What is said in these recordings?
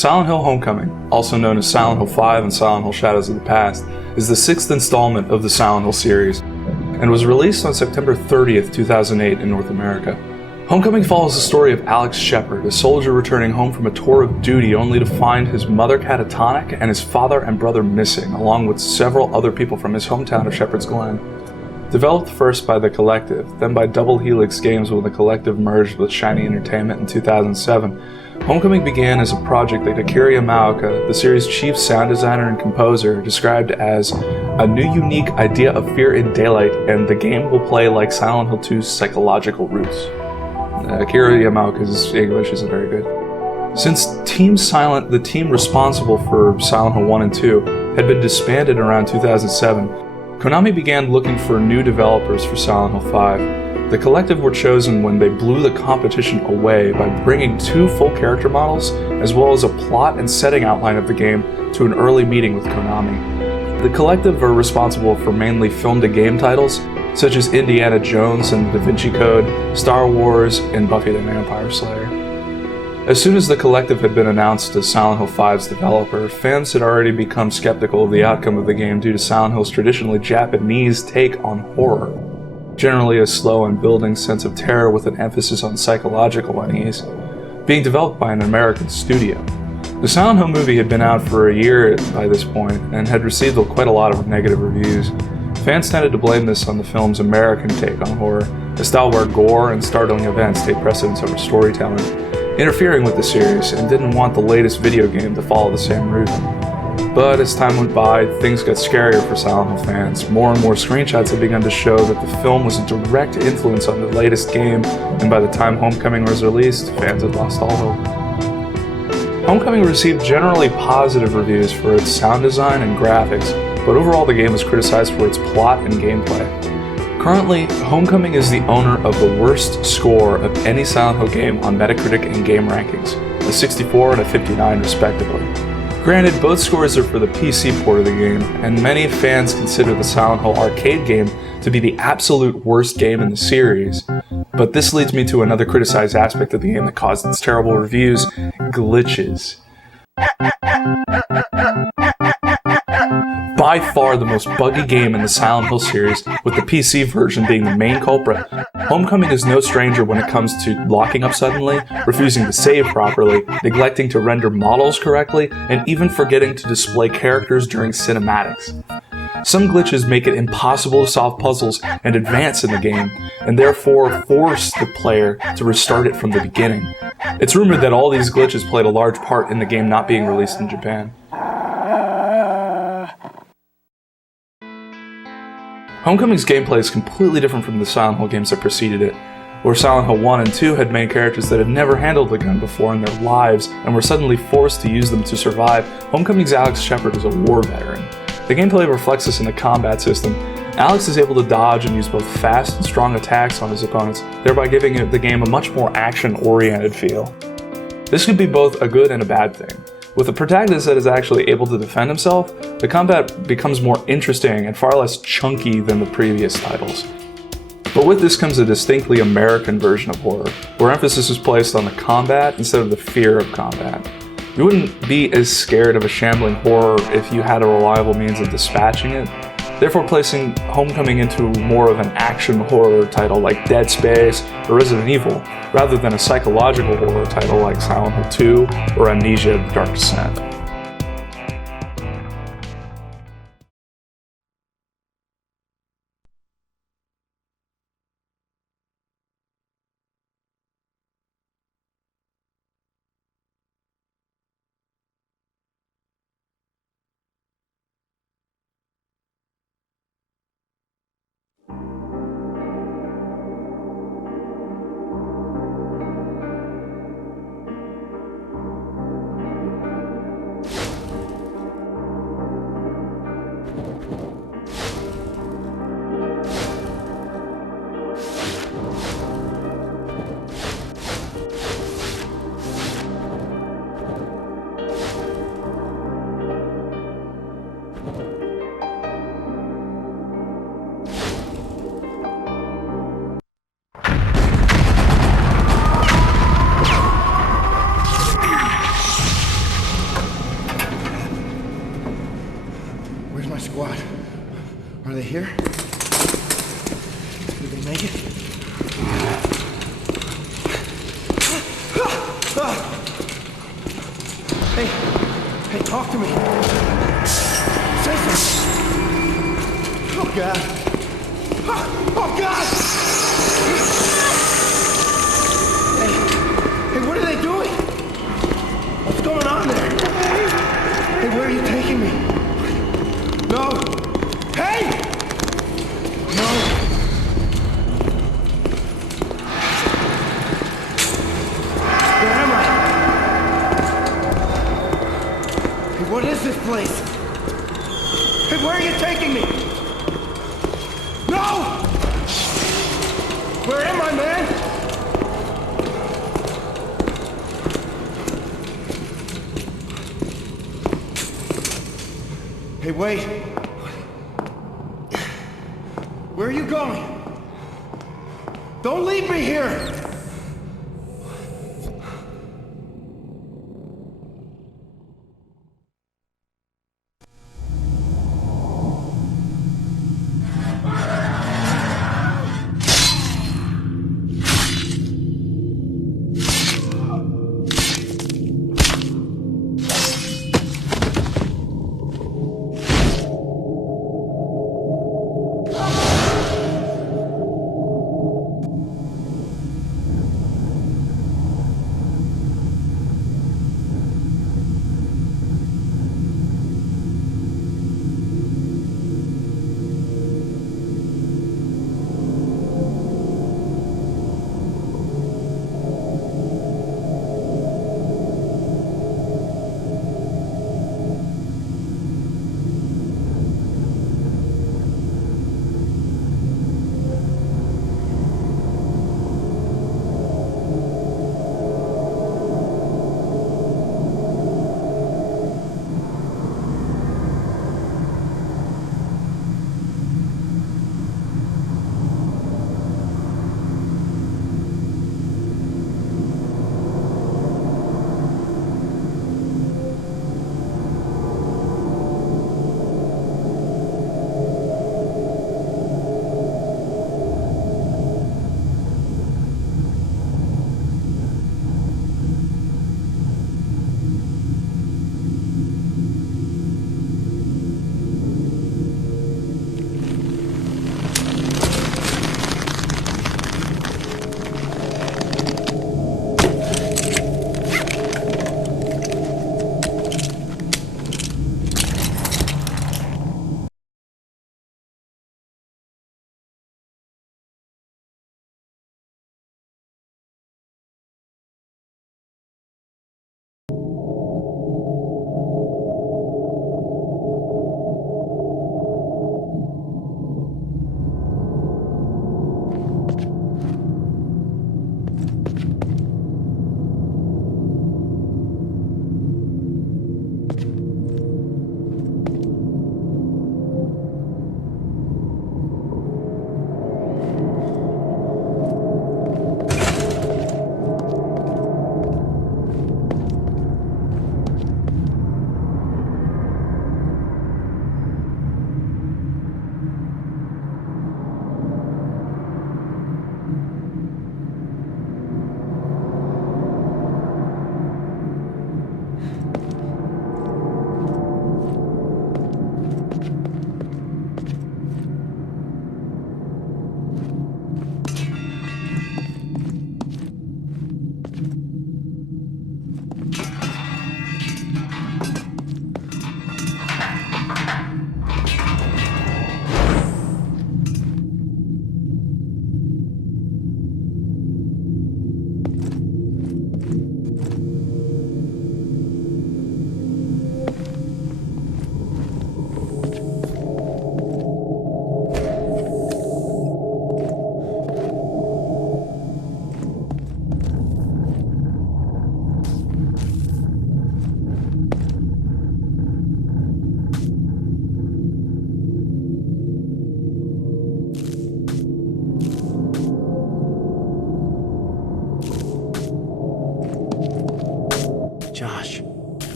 Silent Hill Homecoming, also known as Silent Hill 5 and Silent Hill Shadows of the Past, is the sixth installment of the Silent Hill series, and was released on September 30th, 2008 in North America. Homecoming follows the story of Alex Shepard, a soldier returning home from a tour of duty only to find his mother catatonic and his father and brother missing, along with several other people from his hometown of Shepherd's Glen. Developed first by The Collective, then by Double Helix Games when The Collective merged with Shiny Entertainment in 2007, Homecoming began as a project that Akira Yamaoka, the series' chief sound designer and composer, described as a new unique idea of fear in daylight, and the game will play like Silent Hill 2's psychological roots. Akira Yamaoka's English isn't very good. Since Team Silent, the team responsible for Silent Hill 1 and 2, had been disbanded around 2007, Konami began looking for new developers for Silent Hill 5. The Collective were chosen when they blew the competition away by bringing 2 full character models, as well as a plot and setting outline of the game to an early meeting with Konami. The Collective are responsible for mainly film-to-game titles, such as Indiana Jones and Da Vinci Code, Star Wars, and Buffy the Vampire Slayer. As soon as The Collective had been announced as Silent Hill 5's developer, fans had already become skeptical of the outcome of the game due to Silent Hill's traditionally Japanese take on horror. Generally a slow and building sense of terror with an emphasis on psychological unease, being developed by an American studio. The Silent Hill movie had been out for a year by this point and had received quite a lot of negative reviews. Fans tended to blame this on the film's American take on horror, a style where gore and startling events take precedence over storytelling, interfering with the series, and didn't want the latest video game to follow the same route. But as time went by, things got scarier for Silent Hill fans. More and more screenshots had begun to show that the film was a direct influence on the latest game, and by the time Homecoming was released, fans had lost all hope. Homecoming received generally positive reviews for its sound design and graphics, but overall the game was criticized for its plot and gameplay. Currently, Homecoming is the owner of the worst score of any Silent Hill game on Metacritic and Game Rankings, a 64 and a 59 respectively. Granted, both scores are for the PC port of the game, and many fans consider the Silent Hill arcade game to be the absolute worst game in the series, but this leads me to another criticized aspect of the game that caused its terrible reviews: glitches. By far the most buggy game in the Silent Hill series, with the PC version being the main culprit, Homecoming is no stranger when it comes to locking up suddenly, refusing to save properly, neglecting to render models correctly, and even forgetting to display characters during cinematics. Some glitches make it impossible to solve puzzles and advance in the game, and therefore force the player to restart it from the beginning. It's rumored that all these glitches played a large part in the game not being released in Japan. Homecoming's gameplay is completely different from the Silent Hill games that preceded it, where Silent Hill 1 and 2 had main characters that had never handled a gun before in their lives and were suddenly forced to use them to survive. Homecoming's Alex Shepard is a war veteran. The gameplay reflects this in the combat system. Alex is able to dodge and use both fast and strong attacks on his opponents, thereby giving the game a much more action-oriented feel. This could be both a good and a bad thing. With a protagonist that is actually able to defend himself, the combat becomes more interesting and far less chunky than the previous titles. But with this comes a distinctly American version of horror, where emphasis is placed on the combat instead of the fear of combat. You wouldn't be as scared of a shambling horror if you had a reliable means of dispatching it, therefore placing Homecoming into more of an action horror title like Dead Space or Resident Evil, rather than a psychological horror title like Silent Hill 2 or Amnesia: The Dark Descent. Talk to me. Say something. Oh, God. Oh, God! Hey, what are they doing? What's going on there? Hey, where are you taking me? No! Hey! No! Where am I? Hey, what is this place? Hey, where are you taking me? No! Where am I, man? Hey, wait. Where are you going? Don't leave me here!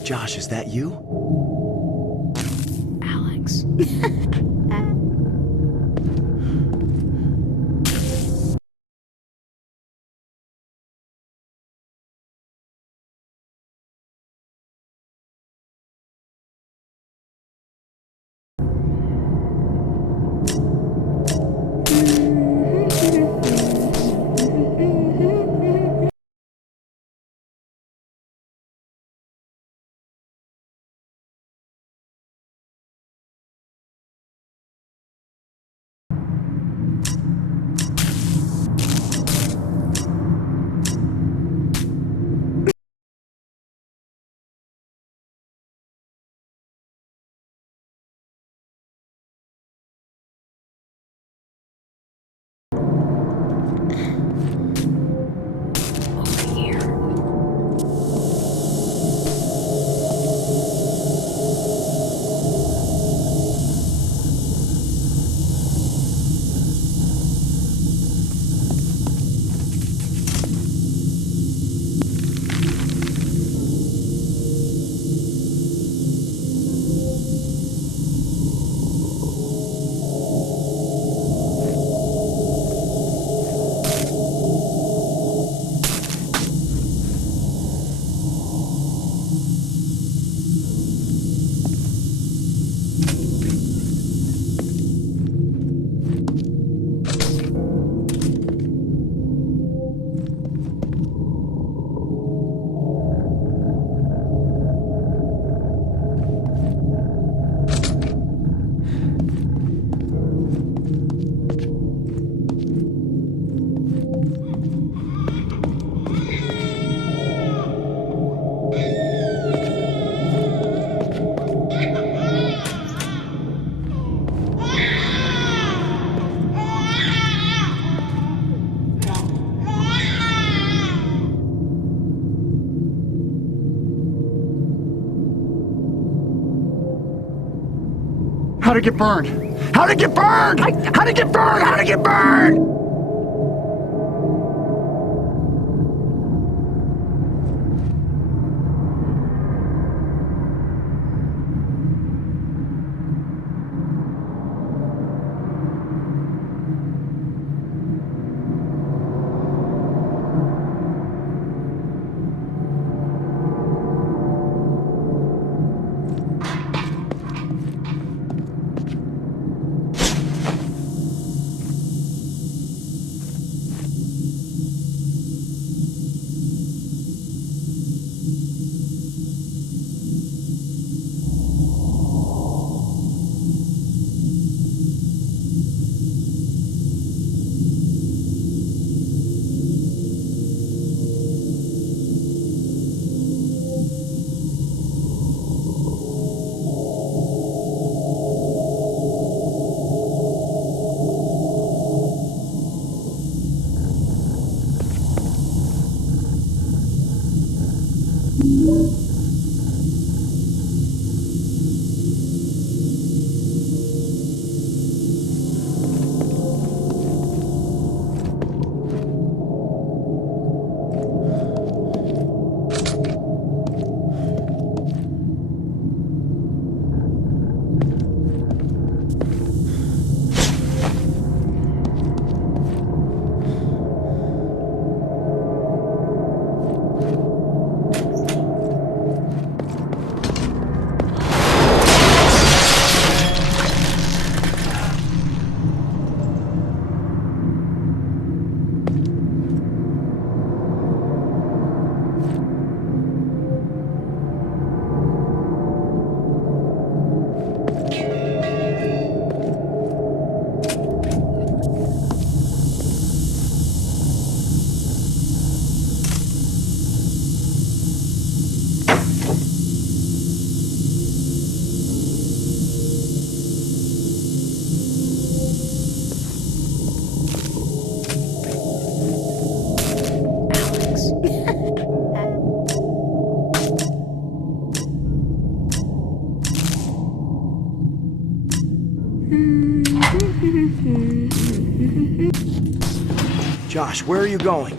Josh, is that you? Alex. How'd it get burned? How'd it get burned? How'd it get burned? How'd it get burned? Josh, where are you going?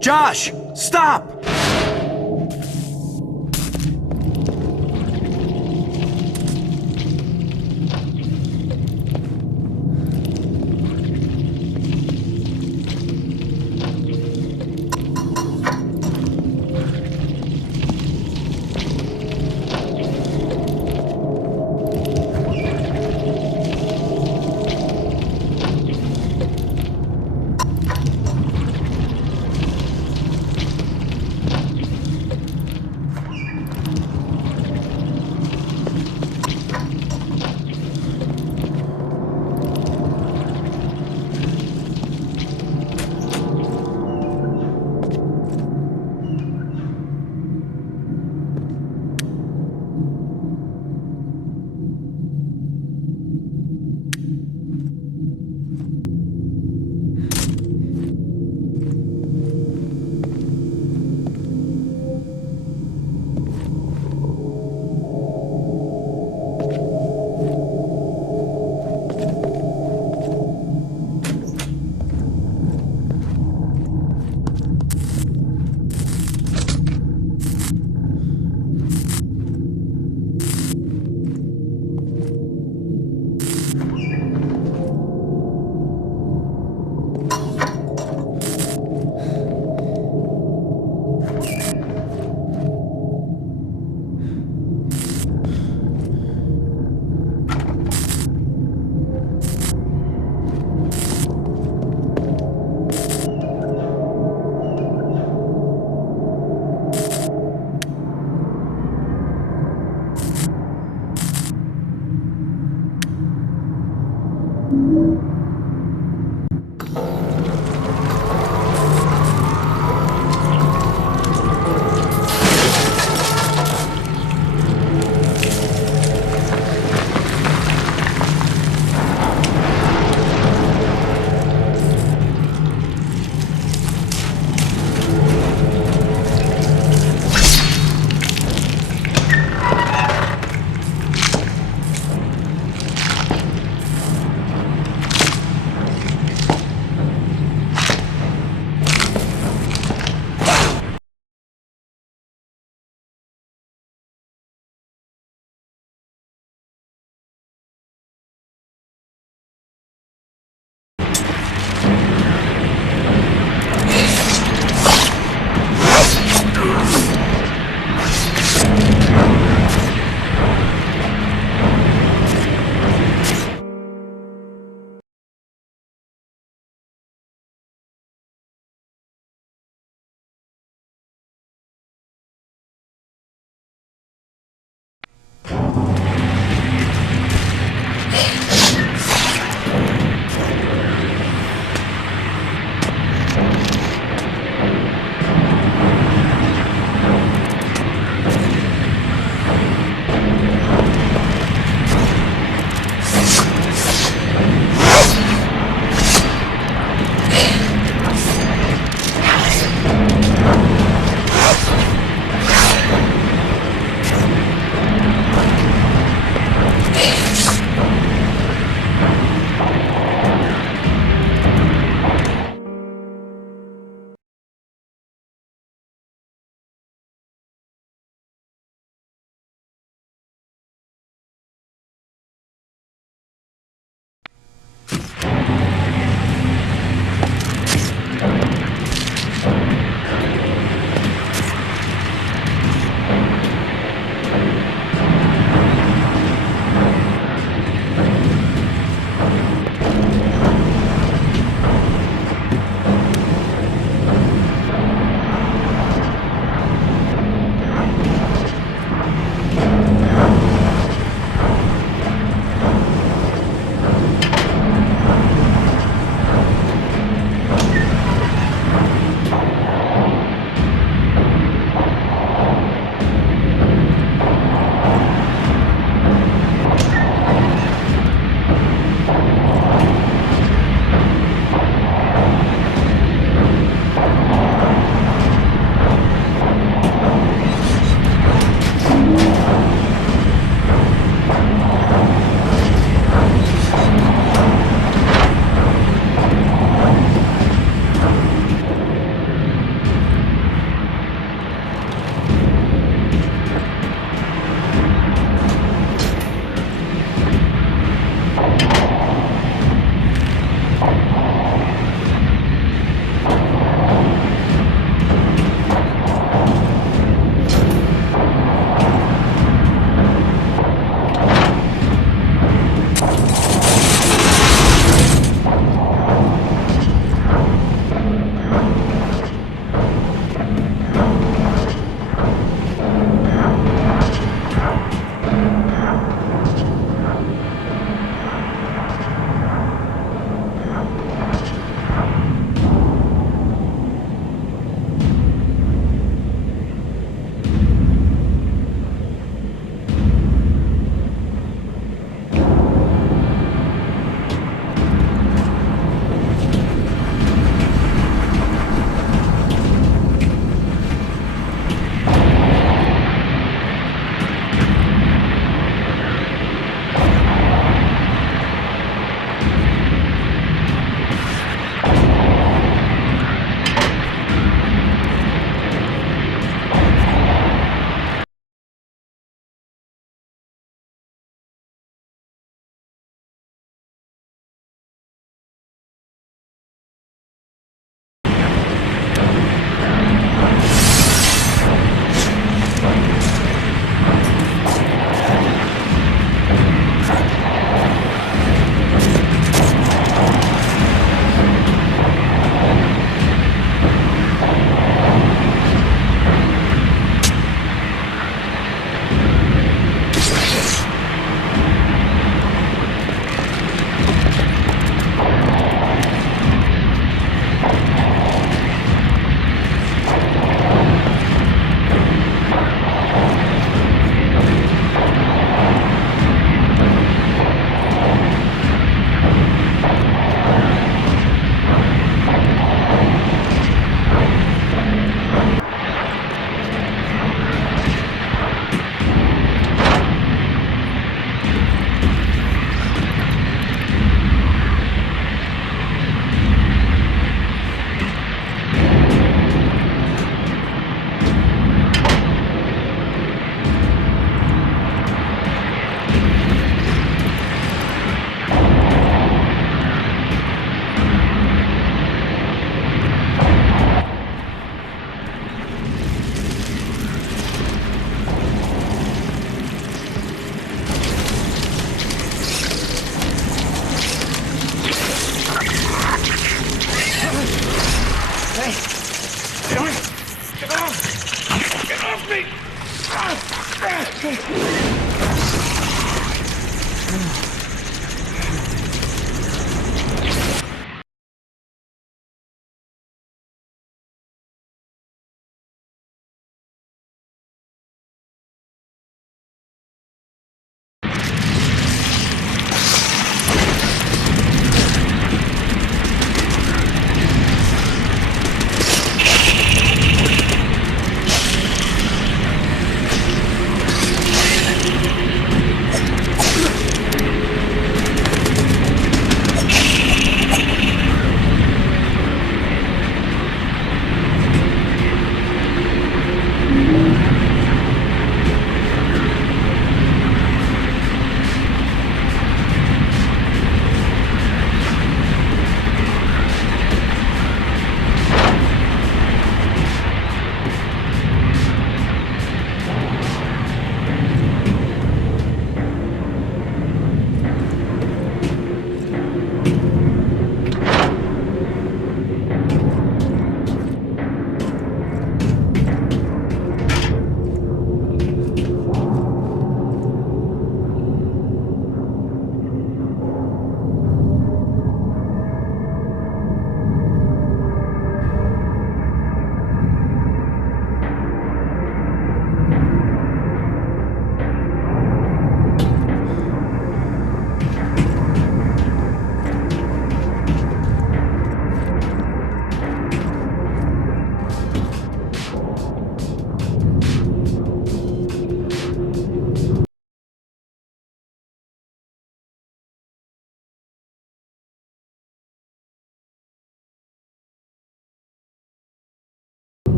Josh, stop!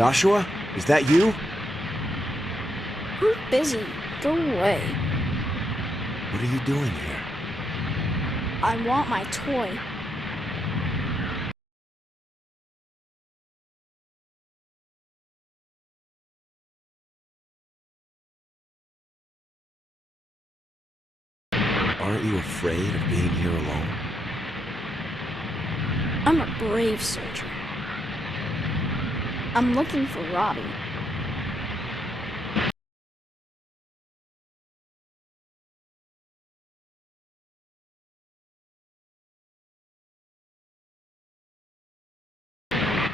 Joshua? Is that you? I'm busy. Go away. What are you doing here? I want my toy. Aren't you afraid of being here alone? I'm a brave soldier. I'm looking for Robbie.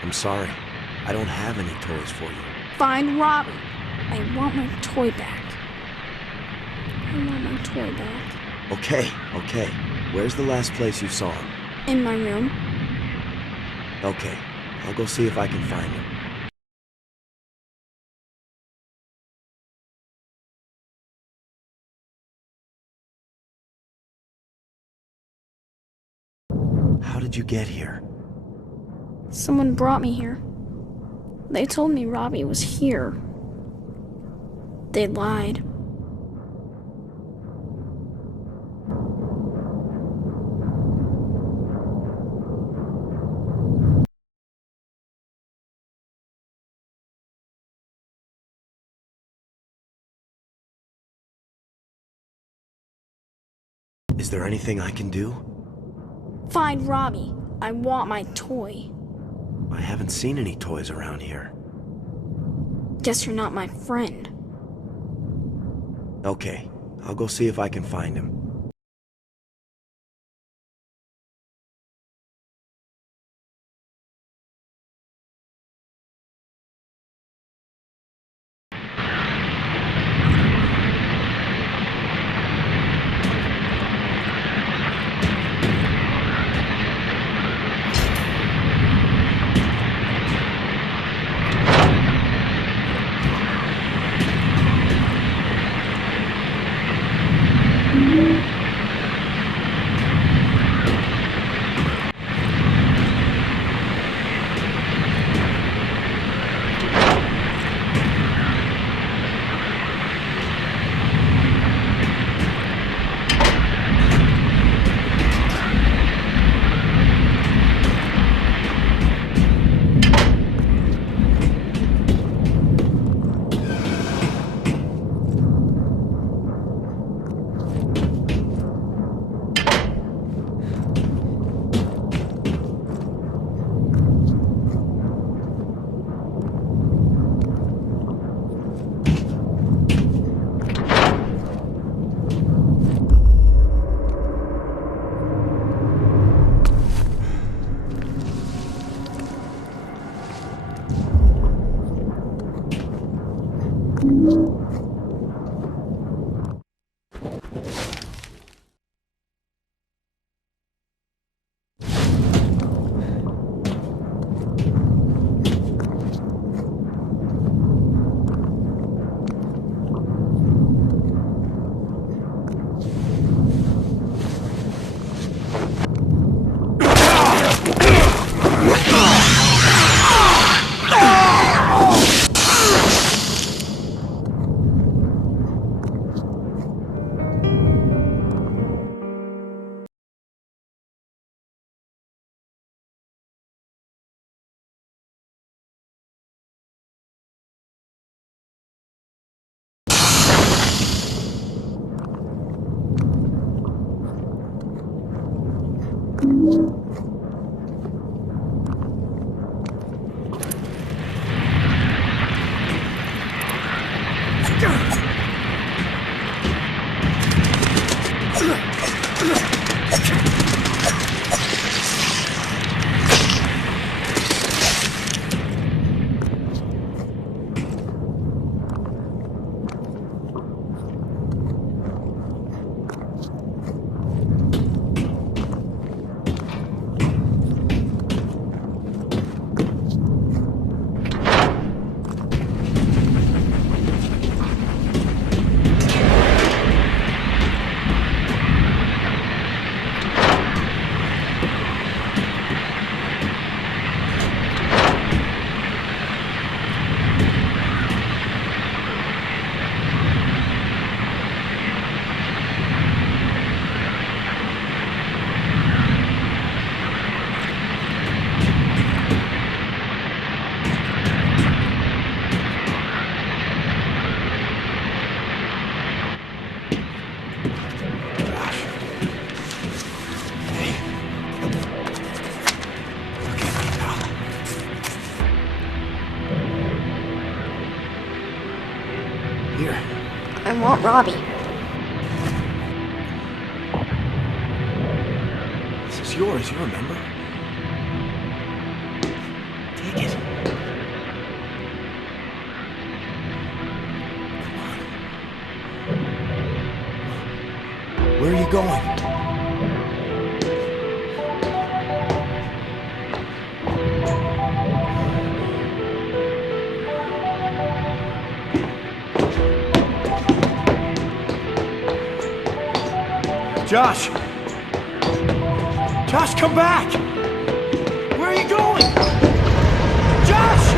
I'm sorry. I don't have any toys for you. Find Robbie. I want my toy back. I want my toy back. Okay, okay. Where's the last place you saw him? In my room. Okay, I'll go see if I can find him. How did you get here? Someone brought me here. They told me Robbie was here. They lied. Is there anything I can do? Find Robbie. I want my toy. I haven't seen any toys around here. Guess you're not my friend. Okay, I'll go see if I can find him. I want Robbie. This is yours, you remember? Take it. Come on. Where are you going? Josh! Josh, come back! Where are you going? Josh!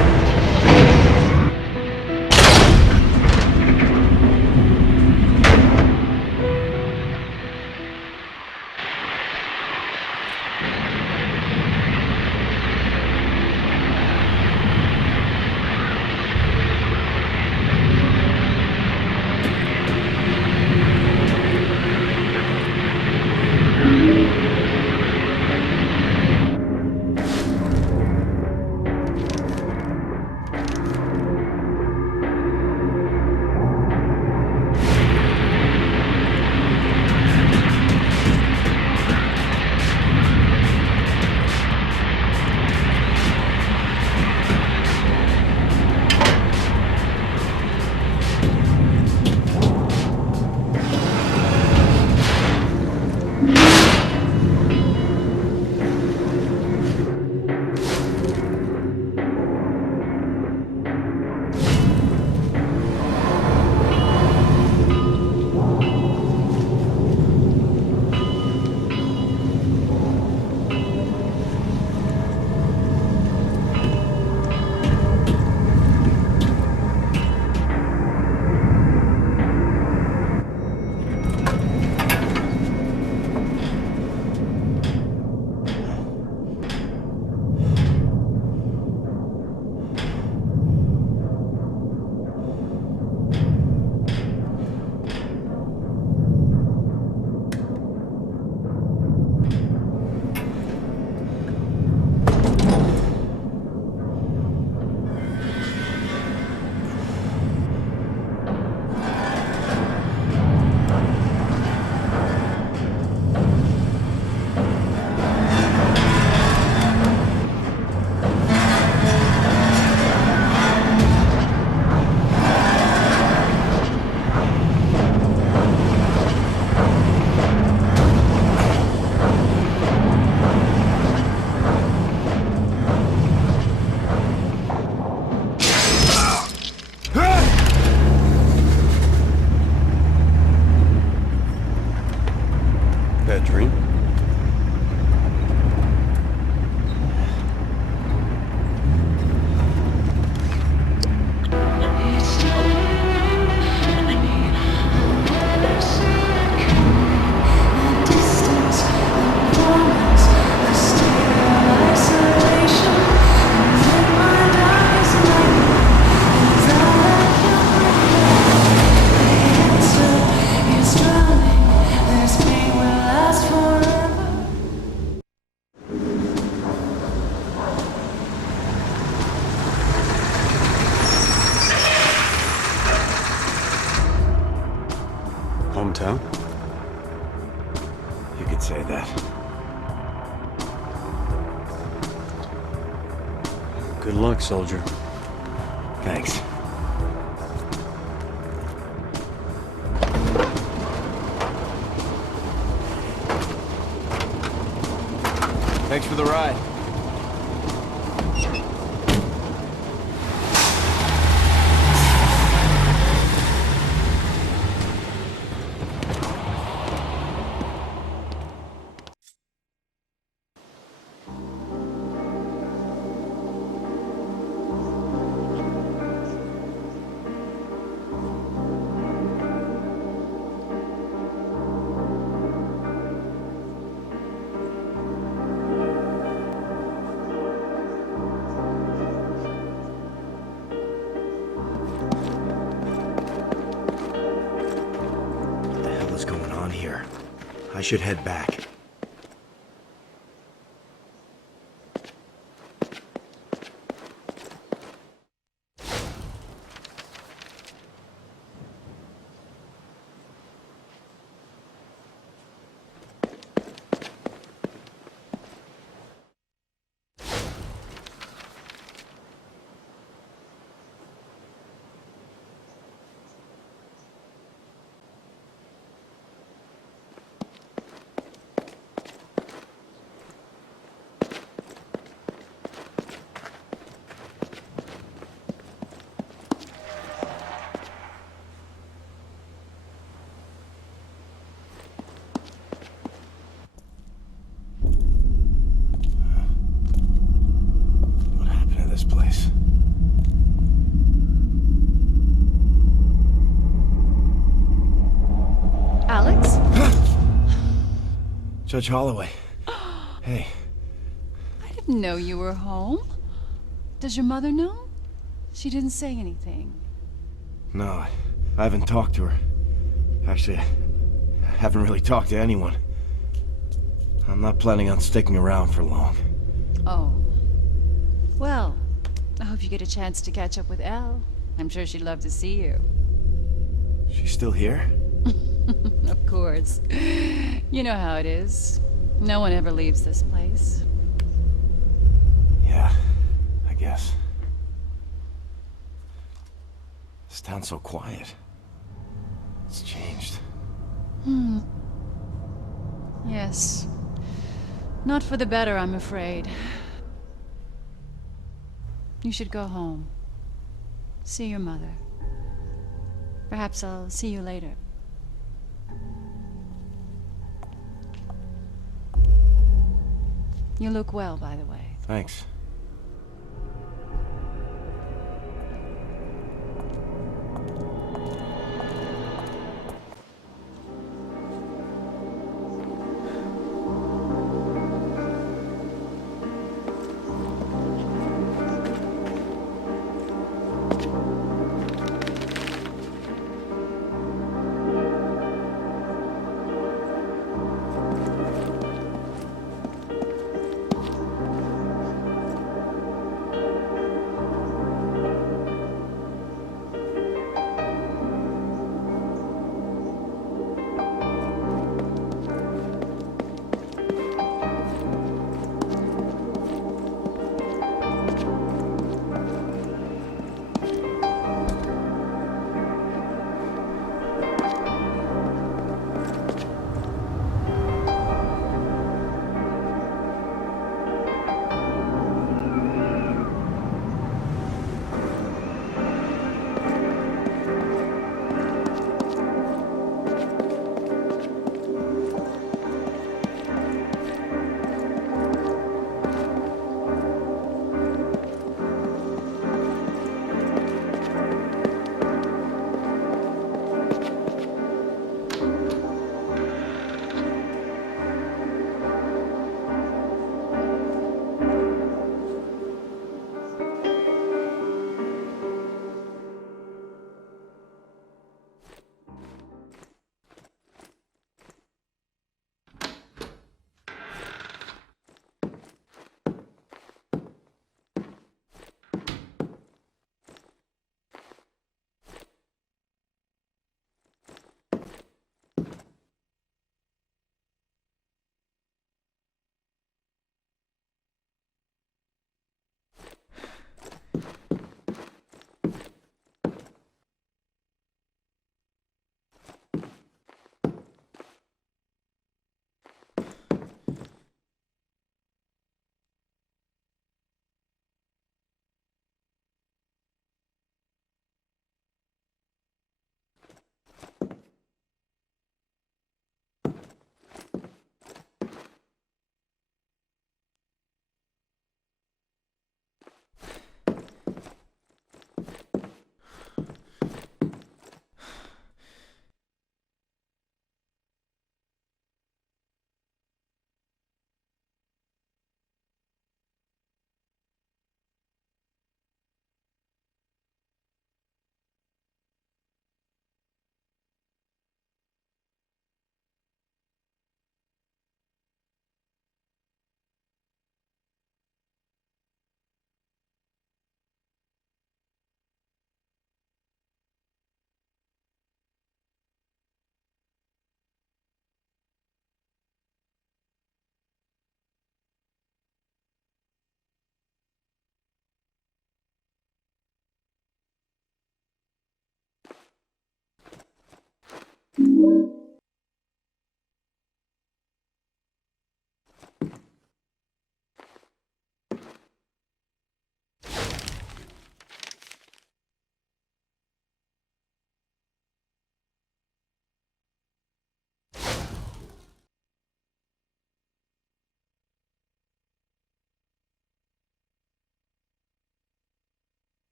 Bad dream? Hometown? You could say that. Good luck, soldier. Thanks. Thanks for the ride. I should head back. Judge Holloway. Hey. I didn't know you were home. Does your mother know? She didn't say anything. No, I haven't talked to her. Actually, I haven't really talked to anyone. I'm not planning on sticking around for long. Oh. Well, I hope you get a chance to catch up with Elle. I'm sure she'd love to see you. She's still here? Of course. You know how it is. No one ever leaves this place. Yeah, I guess. This town's so quiet. It's changed. Yes. Not for the better, I'm afraid. You should go home. See your mother. Perhaps I'll see you later. You look well, by the way. Thanks.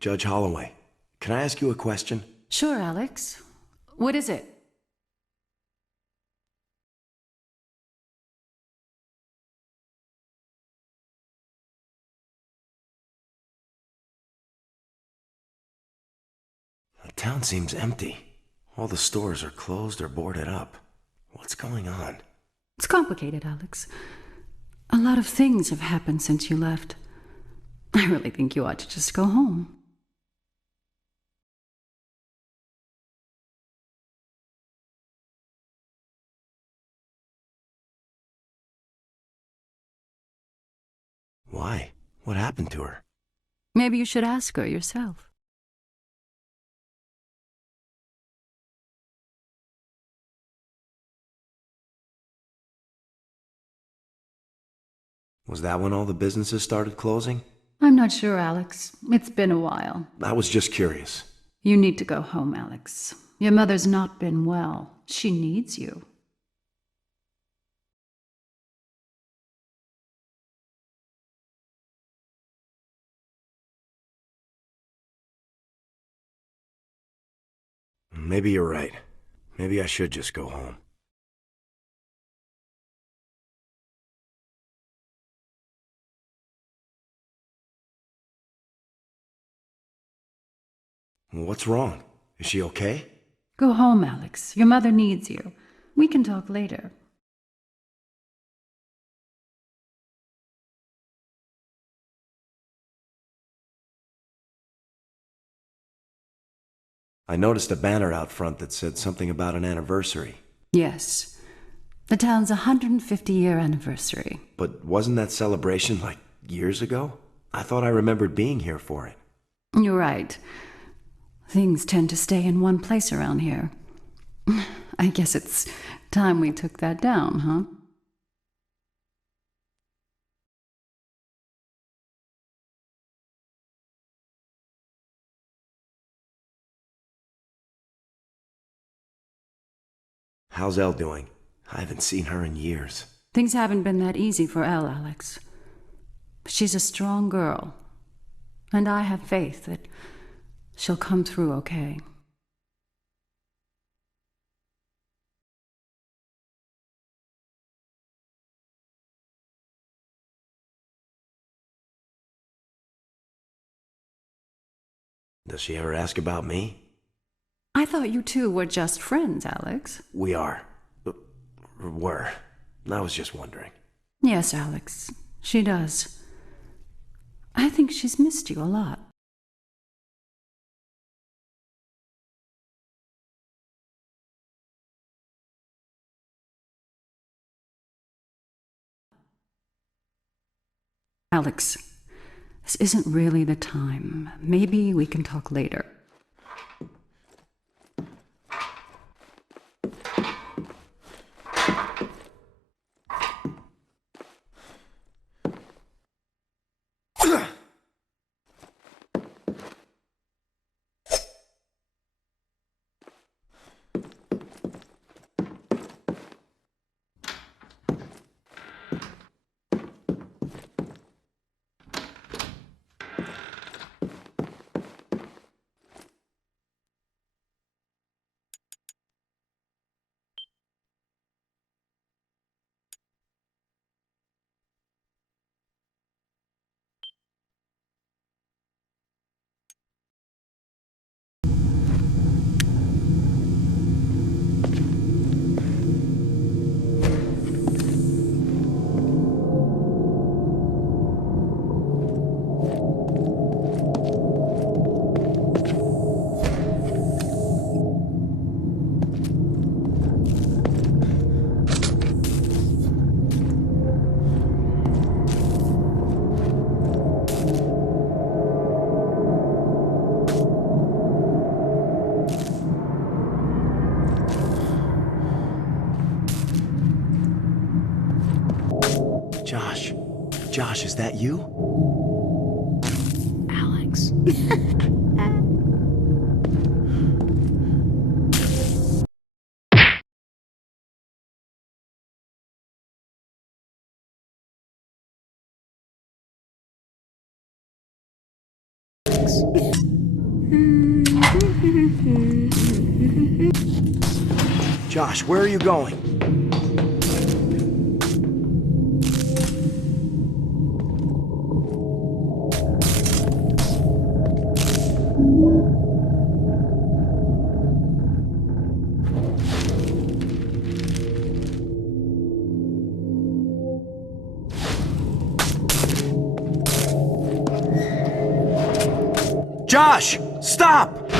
Judge Holloway, can I ask you a question? Sure, Alex. What is it? The town seems empty. All the stores are closed or boarded up. What's going on? It's complicated, Alex. A lot of things have happened since you left. I really think you ought to just go home. Why? What happened to her? Maybe you should ask her yourself. Was that when all the businesses started closing? I'm not sure, Alex. It's been a while. I was just curious. You need to go home, Alex. Your mother's not been well. She needs you. Maybe you're right. Maybe I should just go home. What's wrong? Is she okay? Go home, Alex. Your mother needs you. We can talk later. I noticed a banner out front that said something about an anniversary. Yes. The town's 150-year anniversary. But wasn't that celebration like years ago? I thought I remembered being here for it. You're right. Things tend to stay in one place around here. I guess it's time we took that down, huh? How's Elle doing? I haven't seen her in years. Things haven't been that easy for Elle, Alex. But she's a strong girl. And I have faith that she'll come through okay. Does she ever ask about me? I thought you two were just friends, Alex. We are. Were. I was just wondering. Yes, Alex. She does. I think she's missed you a lot. Alex, this isn't really the time. Maybe we can talk later. Josh, is that you? Alex. Alex. Josh, where are you going? Josh, stop!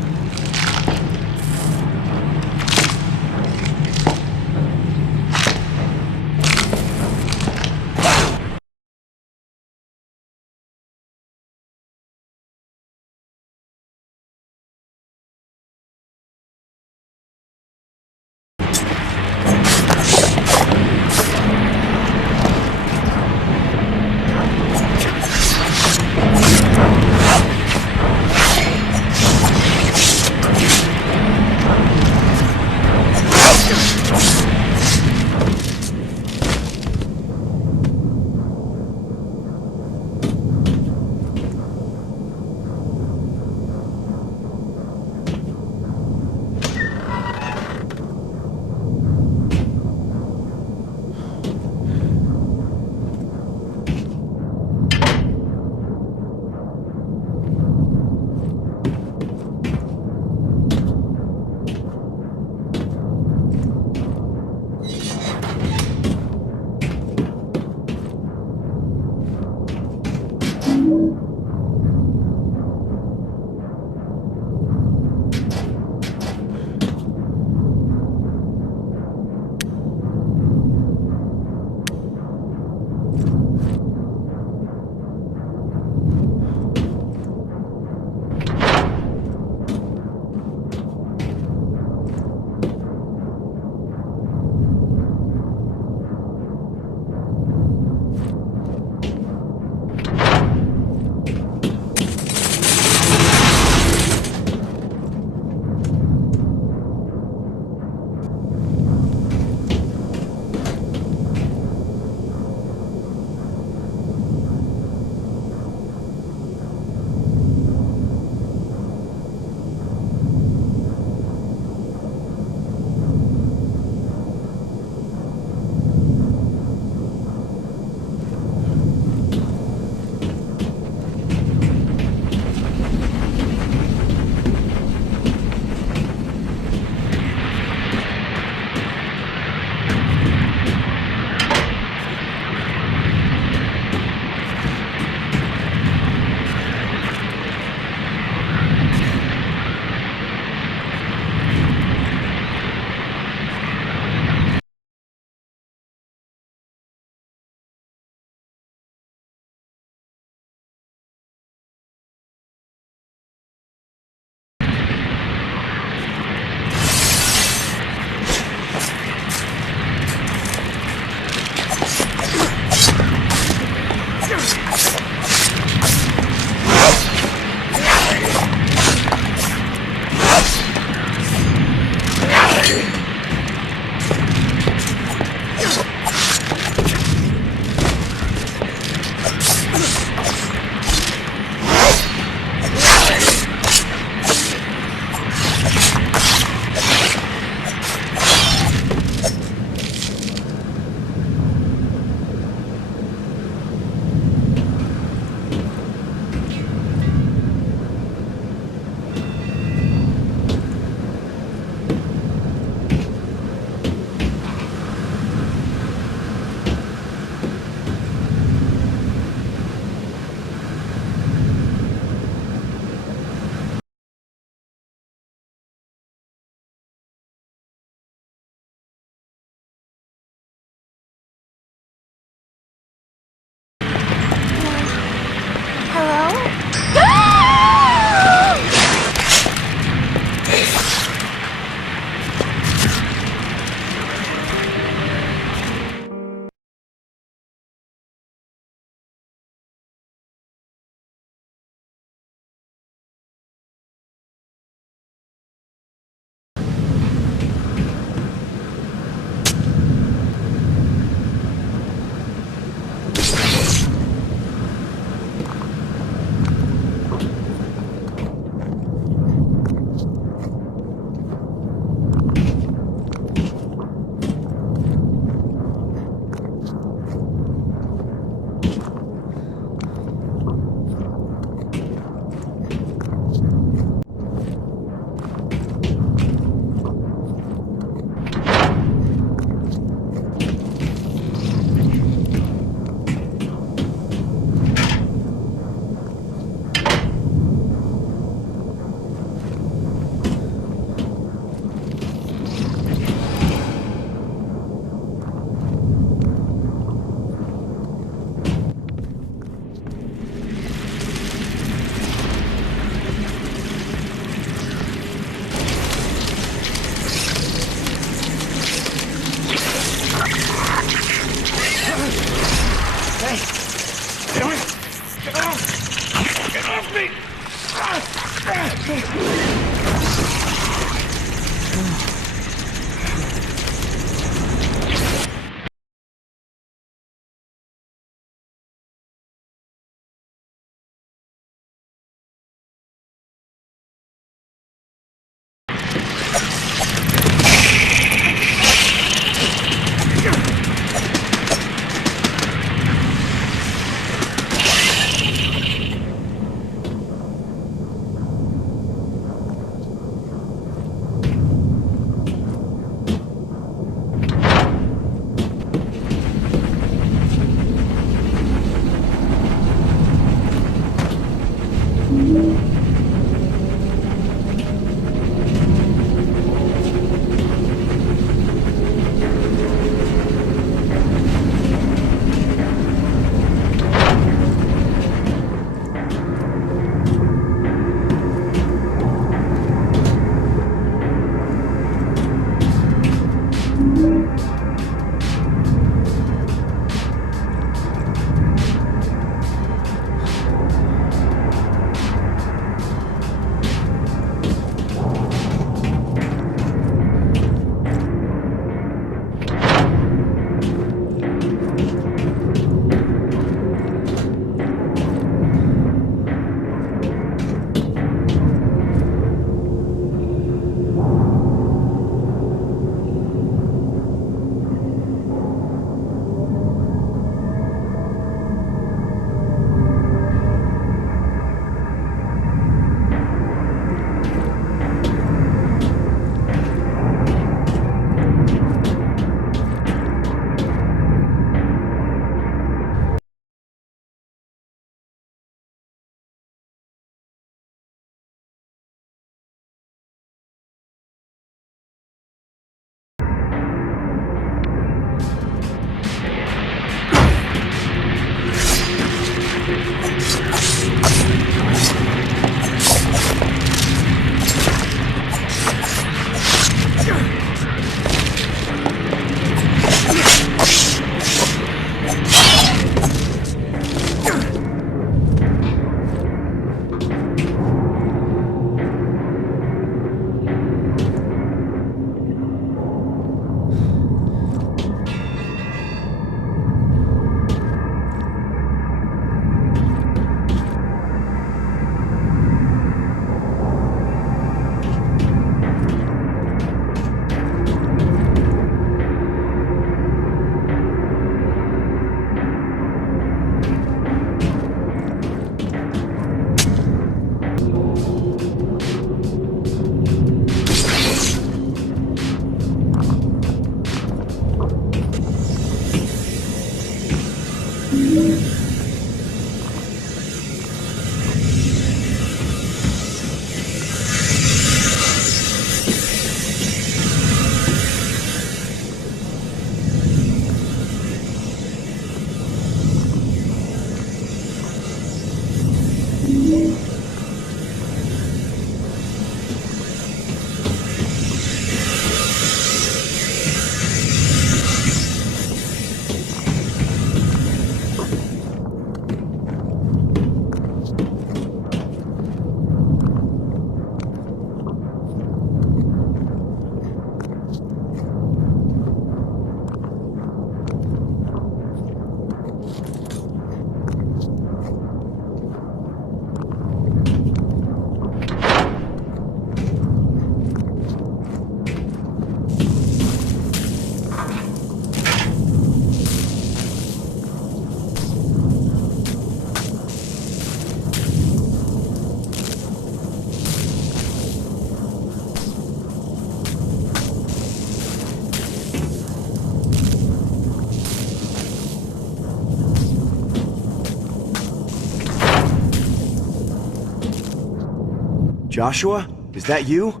Joshua? Is that you?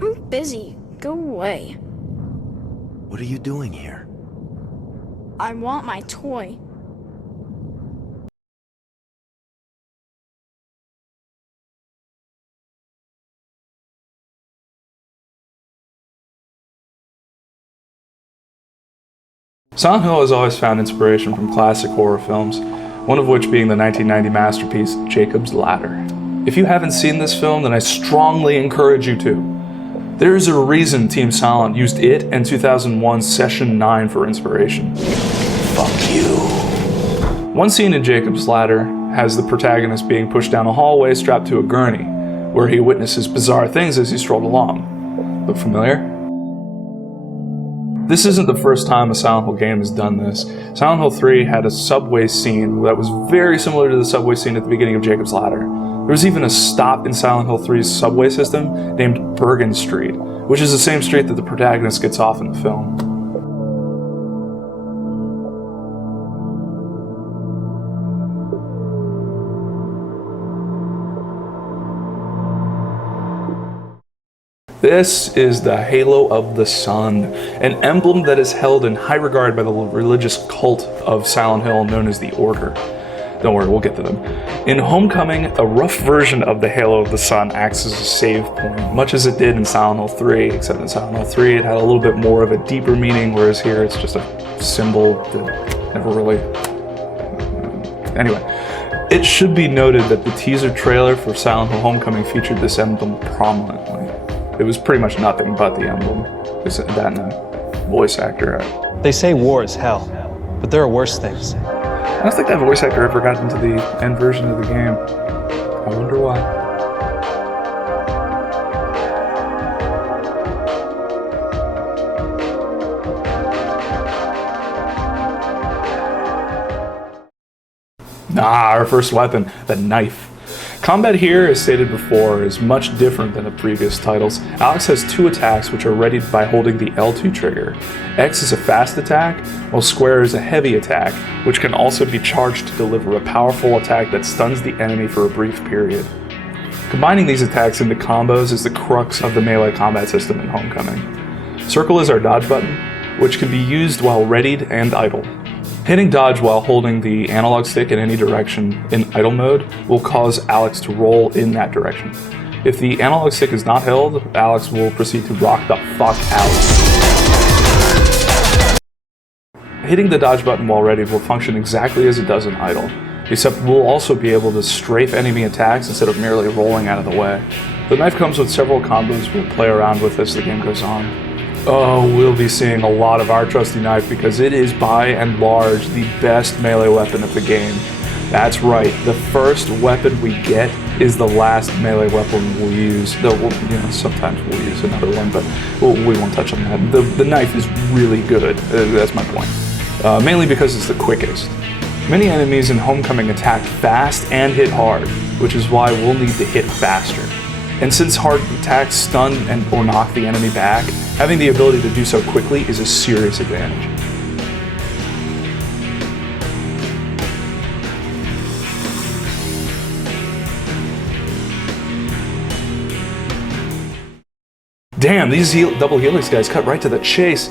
I'm busy. Go away. What are you doing here? I want my toy. Silent Hill has always found inspiration from classic horror films, one of which being the 1990 masterpiece, Jacob's Ladder. If you haven't seen this film, then I strongly encourage you to. There is a reason Team Silent used it and 2001's Session 9 for inspiration. Fuck you. One scene in Jacob's Ladder has the protagonist being pushed down a hallway strapped to a gurney, where he witnesses bizarre things as he strolled along. Look familiar? This isn't the first time a Silent Hill game has done this. Silent Hill 3 had a subway scene that was very similar to the subway scene at the beginning of Jacob's Ladder. There was even a stop in Silent Hill 3's subway system named Bergen Street, which is the same street that the protagonist gets off in the film. This is the Halo of the Sun, an emblem that is held in high regard by the religious cult of Silent Hill known as the Order. Don't worry, we'll get to them. In Homecoming, a rough version of the Halo of the Sun acts as a save point, much as it did in Silent Hill 3, except in Silent Hill 3 it had a little bit more of a deeper meaning, whereas here it's just a symbol that never really... Anyway, it should be noted that the teaser trailer for Silent Hill Homecoming featured this emblem prominently. It was pretty much nothing but the emblem. That and a voice actor. They say war is hell, but there are worse things. I don't think that voice actor ever got into the end version of the game. I wonder why. Our first weapon, the knife. Combat here, as stated before, is much different than the previous titles. Alex has two attacks which are readied by holding the L2 trigger. X is a fast attack, while square is a heavy attack, which can also be charged to deliver a powerful attack that stuns the enemy for a brief period. Combining these attacks into combos is the crux of the melee combat system in Homecoming. Circle is our dodge button, which can be used while readied and idle. Hitting dodge while holding the analog stick in any direction in idle mode will cause Alex to roll in that direction. If the analog stick is not held, Alex will proceed to rock the fuck out. Hitting the dodge button while ready will function exactly as it does in idle, except we'll also be able to strafe enemy attacks instead of merely rolling out of the way. The knife comes with several combos we'll play around with as the game goes on. Oh, we'll be seeing a lot of our trusty knife because it is by and large the best melee weapon of the game. That's right, the first weapon we get is the last melee weapon we'll use. Though, sometimes we'll use another one, but we won't touch on that. The knife is really good, that's my point. Mainly because it's the quickest. Many enemies in Homecoming attack fast and hit hard, which is why we'll need to hit faster. And since hard attacks stun or knock the enemy back, having the ability to do so quickly is a serious advantage. Damn, these double helix guys cut right to the chase.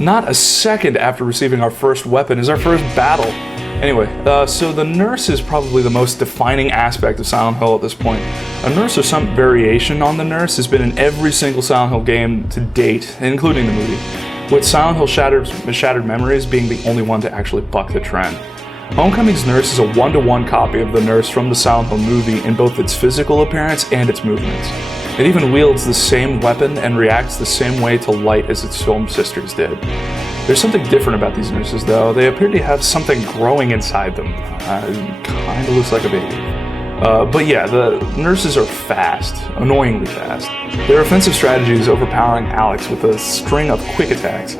Not a second after receiving our first weapon is our first battle. Anyway, so the nurse is probably the most defining aspect of Silent Hill at this point. A nurse or some variation on the nurse has been in every single Silent Hill game to date, including the movie, with Silent Hill Shattered Memories being the only one to actually buck the trend. Homecoming's nurse is a one-to-one copy of the nurse from the Silent Hill movie in both its physical appearance and its movements. It even wields the same weapon and reacts the same way to light as its film sisters did. There's something different about these nurses though. They appear to have something growing inside them. Kinda looks like a baby. But yeah, the nurses are fast, annoyingly fast. Their offensive strategy is overpowering Alex with a string of quick attacks,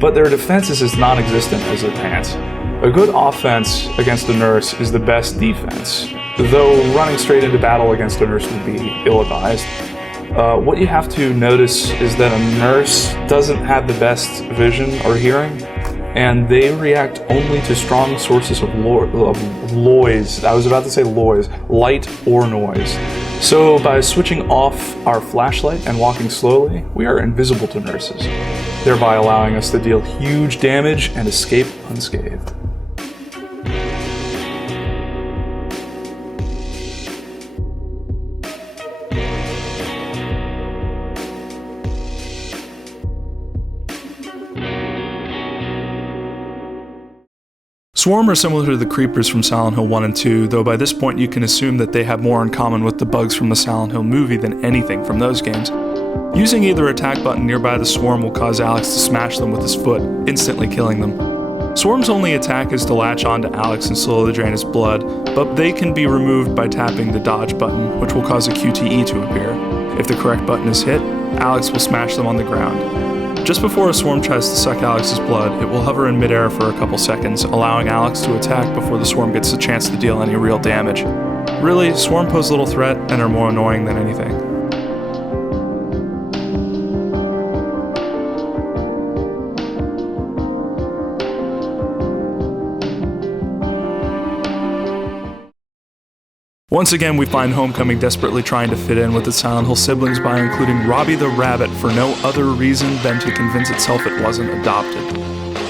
but their defense is as non-existent as their pants. A good offense against a nurse is the best defense, though running straight into battle against a nurse would be ill-advised. What you have to notice is that a nurse doesn't have the best vision or hearing. and they react only to strong sources of lois. I was about to say lois, light or noise. So by switching off our flashlight and walking slowly, we are invisible to nurses, thereby allowing us to deal huge damage and escape unscathed. Swarm are similar to the creepers from Silent Hill 1 and 2, though by this point you can assume that they have more in common with the bugs from the Silent Hill movie than anything from those games. Using either attack button nearby the swarm will cause Alex to smash them with his foot, instantly killing them. Swarm's only attack is to latch onto Alex and slowly drain his blood, but they can be removed by tapping the dodge button, which will cause a QTE to appear. If the correct button is hit, Alex will smash them on the ground. Just before a swarm tries to suck Alex's blood, it will hover in midair for a couple seconds, allowing Alex to attack before the swarm gets the chance to deal any real damage. Really, swarm pose little threat and are more annoying than anything. Once again, we find Homecoming desperately trying to fit in with the Silent Hill siblings by including Robbie the Rabbit for no other reason than to convince itself it wasn't adopted.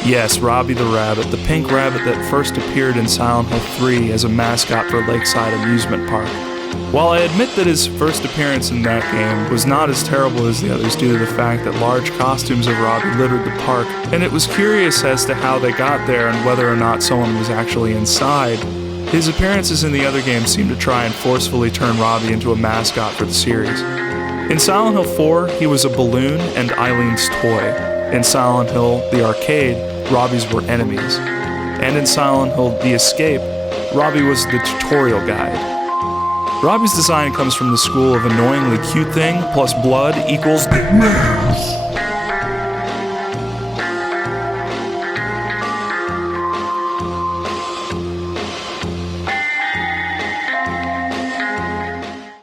Yes, Robbie the Rabbit, the pink rabbit that first appeared in Silent Hill 3 as a mascot for Lakeside Amusement Park. While I admit that his first appearance in that game was not as terrible as the others due to the fact that large costumes of Robbie littered the park, and it was curious as to how they got there and whether or not someone was actually inside, his appearances in the other games seem to try and forcefully turn Robbie into a mascot for the series. In Silent Hill 4, he was a balloon and Eileen's toy. In Silent Hill, the arcade, Robbie's were enemies. And in Silent Hill, The Escape, Robbie was the tutorial guide. Robbie's design comes from the school of annoyingly cute thing plus blood equals